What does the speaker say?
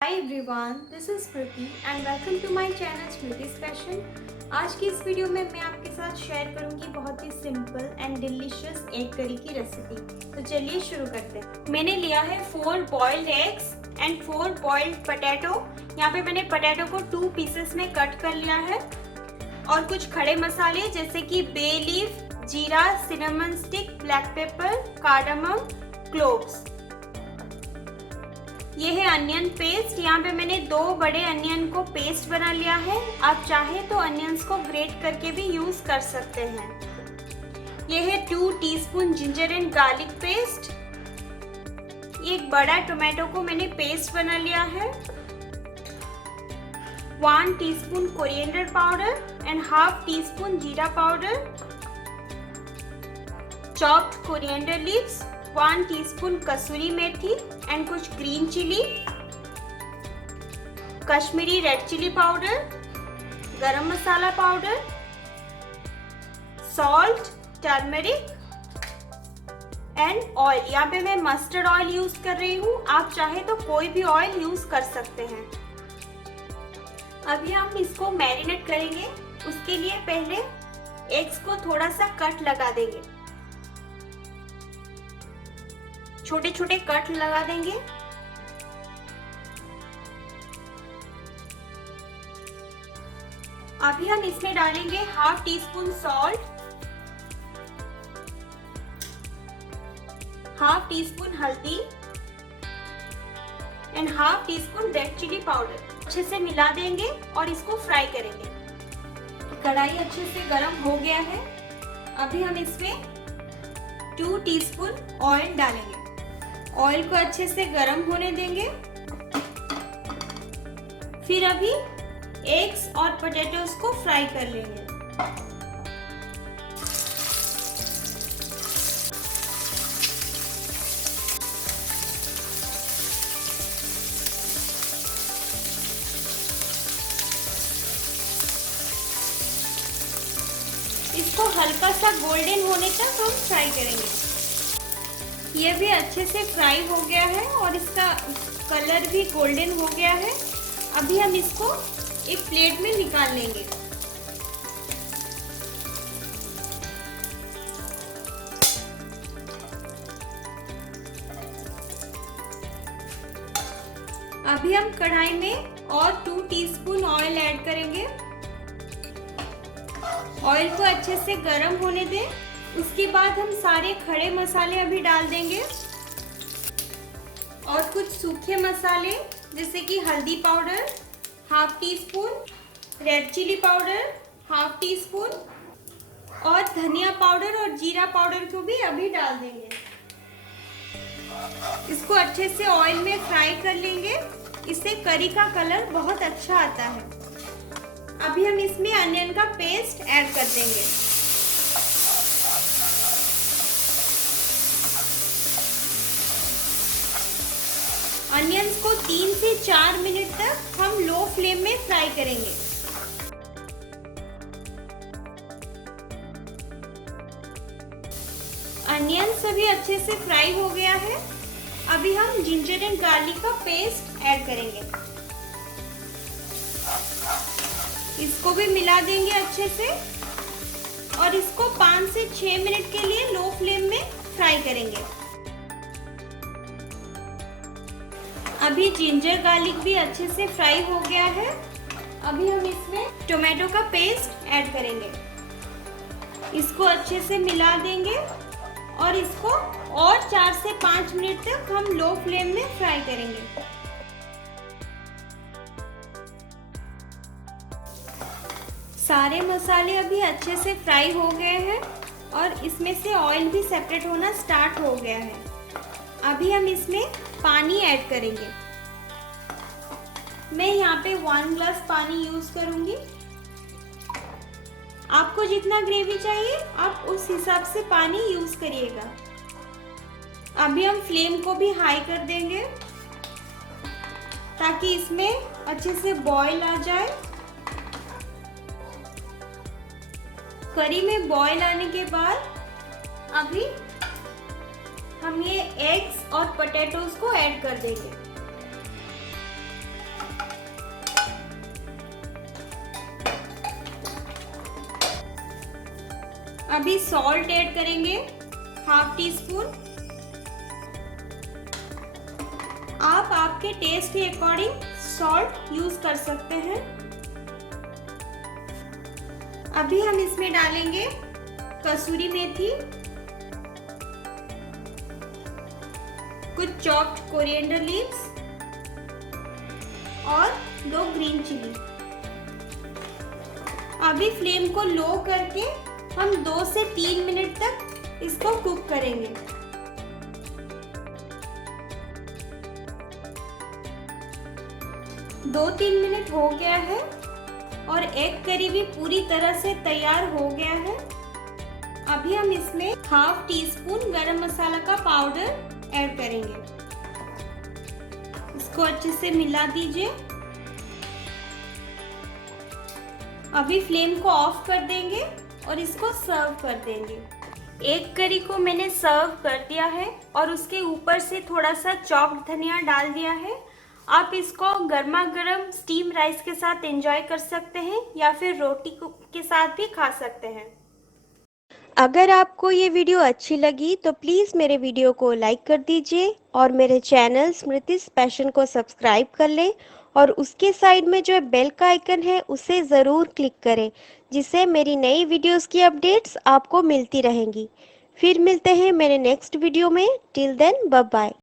Hi everyone, this is Smriti and welcome to my channel स्मृति's fashion. आज की इस वीडियो में मैं आपके साथ शेयर करूंगी बहुत ही simple and delicious egg curry की रेसिपी। तो चलिए शुरू करते हैं। मैंने लिया है 4 boiled eggs and 4 boiled potato. यहाँ पे मैंने पोटैटो को 2 पीसेस में कट कर लिया है और कुछ खड़े मसाले जैसे कि बे लीफ, जीरा, cinnamon stick, black pepper, cardamom, cloves. ये है अनियन पेस्ट। यहाँ पे मैंने 2 बड़े अनियन को पेस्ट बना लिया है। आप चाहे तो अनियंस को ग्रेट करके भी यूज कर सकते हैं। ये है 2 teaspoon ginger and garlic paste. एक बड़ा टोमेटो को मैंने पेस्ट बना लिया है। 1 teaspoon coriander powder and half teaspoon jeera powder, chopped coriander leaves, 1 teaspoon kasuri methi and कुछ green chilli, Kashmiri red chilli powder, garam masala powder, salt, turmeric and oil. यहाँ पे मैं मस्टर्ड ऑयल यूज कर रही हूँ। आप चाहे तो कोई भी ऑयल यूज कर सकते हैं। अभी हम इसको मैरिनेट करेंगे। उसके लिए पहले एग्स को थोड़ा सा कट लगा देंगे, छोटे छोटे कट लगा देंगे। अभी हम इसमें डालेंगे half teaspoon salt, half teaspoon haldi and half teaspoon red chilli powder. अच्छे से मिला देंगे और इसको फ्राई करेंगे। कढ़ाई अच्छे से गर्म हो गया है। अभी हम इसमें 2 टीस्पून ऑयल डालेंगे। ऑयल को अच्छे से गर्म होने देंगे। फिर अभी एग्स और पोटैटोस को फ्राई कर लेंगे। इसको हल्का सा गोल्डन होने तक हम फ्राई करेंगे। ये भी अच्छे से फ्राई हो गया है और इसका कलर भी गोल्डन हो गया है। अभी हम इसको एक प्लेट में निकाल लेंगे। अभी हम कढ़ाई में और 2 टीस्पून ऑयल ऐड करेंगे। ऑयल को अच्छे से गर्म होने दें। उसके बाद हम सारे खड़े मसाले अभी डाल देंगे और कुछ सूखे मसाले जैसे कि हल्दी powder half teaspoon, red chilli powder half teaspoon और धनिया पाउडर और जीरा पाउडर को भी अभी डाल देंगे। इसको अच्छे से ऑयल में फ्राई कर लेंगे। इससे करी का कलर बहुत अच्छा आता है। अभी हम इसमें अनियन का पेस्ट ऐड कर देंगे। अनियंस को 3 से 4 मिनट तक हम लो फ्लेम में फ्राई करेंगे। अनियंस अभी अच्छे से फ्राई हो गया है। अभी हम जिंजर एंड गार्लिक का पेस्ट ऐड करेंगे। इसको भी मिला देंगे अच्छे से और इसको 5 से 6 मिनट के लिए लो फ्लेम में फ्राई करेंगे। अभी जिंजर गार्लिक भी अच्छे से फ्राई हो गया है। अभी हम इसमें टोमेटो का पेस्ट ऐड करेंगे। इसको अच्छे से मिला देंगे और इसको और 4 से 5 मिनट तक हम लो फ्लेम में फ्राई करेंगे। सारे मसाले अभी अच्छे से फ्राई हो गए हैं और इसमें से ऑयल भी सेपरेट होना स्टार्ट हो गया है। अभी हम इसमें पानी ऐड करेंगे। मैं यहाँ पे 1 ग्लास पानी यूज करूंगी। आपको जितना ग्रेवी चाहिए आप उस हिसाब से पानी यूज करिएगा। अभी हम फ्लेम को भी हाई कर देंगे ताकि इसमें अच्छे से बॉईल आ जाए। करी में बॉईल आने के बाद अभी हम ये एग्स और पोटैटोज को ऐड कर देंगे। अभी सॉल्ट ऐड करेंगे, हाफ टी स्पून। आप आपके टेस्ट के अकॉर्डिंग सॉल्ट यूज कर सकते हैं। अभी हम इसमें डालेंगे कसूरी मेथी, कुछ चॉप्ड कोरिएंडर लीव्स और 2 ग्रीन चिली। अभी फ्लेम को लो करके हम 2 से 3 मिनट तक इसको कुक करेंगे। दो 3 मिनट हो गया है और एग करी भी पूरी तरह से तैयार हो गया है। अभी हम इसमें हाफ टी स्पून गरम मसाला का पाउडर ऐड करेंगे। इसको अच्छे से मिला दीजिए। अभी फ्लेम को ऑफ कर देंगे और इसको सर्व कर देंगे। एग करी को मैंने सर्व कर दिया है और उसके ऊपर से थोड़ा सा चॉप्ड धनिया डाल दिया है। आप इसको गर्मा गर्म स्टीम राइस के साथ एंजॉय कर सकते हैं या फिर रोटी के साथ भी खा सकते हैं। अगर आपको ये वीडियो अच्छी लगी तो प्लीज़ मेरे वीडियो को लाइक कर दीजिए और मेरे चैनल स्मृतिस पैशन को सब्सक्राइब कर लें और उसके साइड में जो बेल का आइकन है उसे ज़रूर क्लिक करें, जिससे मेरी नई वीडियोस की अपडेट्स आपको मिलती रहेंगी। फिर मिलते हैं मेरे नेक्स्ट वीडियो में। Till then bye bye.